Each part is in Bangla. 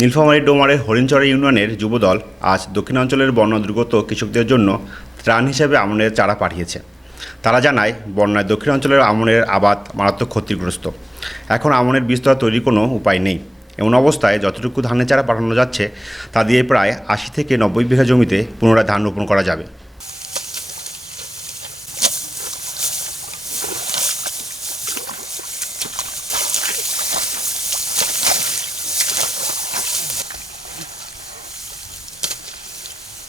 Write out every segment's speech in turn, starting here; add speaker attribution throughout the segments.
Speaker 1: নীলফামারী ডোমারের হরিণচড়া ইউনিয়নের যুবদল আজ দক্ষিণাঞ্চলের বন্যা দুর্গত কৃষকদের জন্য ত্রাণ হিসেবে আমনের চারা পাঠিয়েছে। তারা জানায়, বন্যায় দক্ষিণাঞ্চলের আমনের আবাদ মারাত্মক ক্ষতিগ্রস্ত। এখন আমনের বিস্তর তৈরির কোনো উপায় নেই। এমন অবস্থায় যতটুকু ধানের চারা পাঠানো যাচ্ছে, তা দিয়ে প্রায় আশি থেকে নব্বই বিঘা জমিতে পুনরায় ধান রোপণ করা যাবে।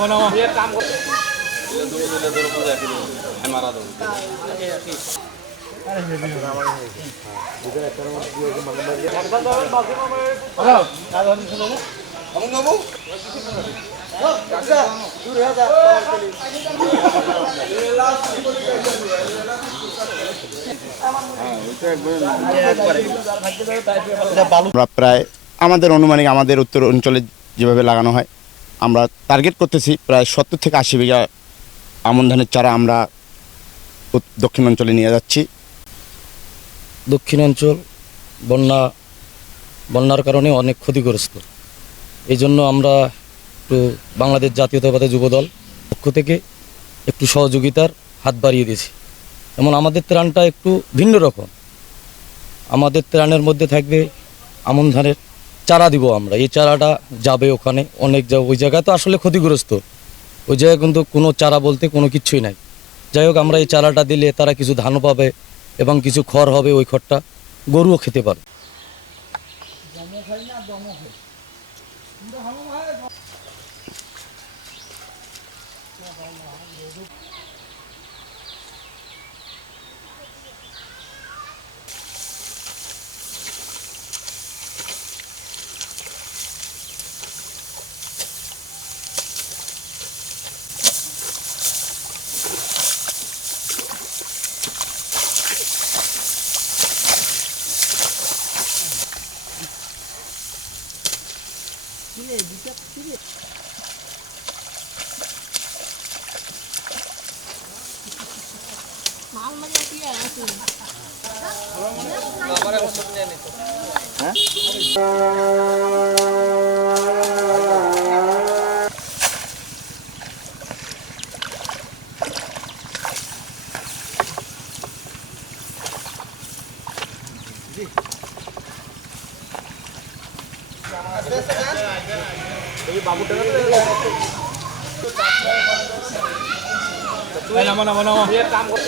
Speaker 2: মানে কি আছে আমরা
Speaker 3: প্রায় আমাদের অনুমানিক আমাদের উত্তর অঞ্চলে যেভাবে লাগানো হয়, আমরা টার্গেট করতেছি প্রায় সত্তর থেকে আশি বিঘা আমন ধানের চারা আমরা উত- দক্ষিণ অঞ্চলে নিয়ে যাচ্ছি।
Speaker 4: দক্ষিণাঞ্চল বন্যা, বন্যার কারণে অনেক ক্ষতিগ্রস্ত। এই জন্য আমরা একটু বাংলাদেশ জাতীয়তাবাদী যুবদল পক্ষ থেকে একটু সহযোগিতার হাত বাড়িয়ে দিয়েছি। যেমন আমাদের ত্রাণটা একটু ভিন্ন রকম। আমাদের ত্রাণের মধ্যে থাকবে, আমন ধানের চারা দিব আমরা। এই চারাটা যাবে ওখানে, অনেক যা ওই জায়গায় তো আসলে ক্ষতিগ্রস্ত। ওই জায়গায় কিন্তু কোনো চারা বলতে কোনো কিছুই নাই। যাই হোক, আমরা এই চারাটা দিলে তারা কিছু ধানও পাবে এবং কিছু খড় হবে ওই খড়টা গরুও খেতে পারে Yine edecek gibi.
Speaker 5: Malmanya diye. Ha? Ha? Ha? Ha? Ha? Ha?
Speaker 2: Ha? Ha? Ha? Ha? নামো নামো নামো। কাম করে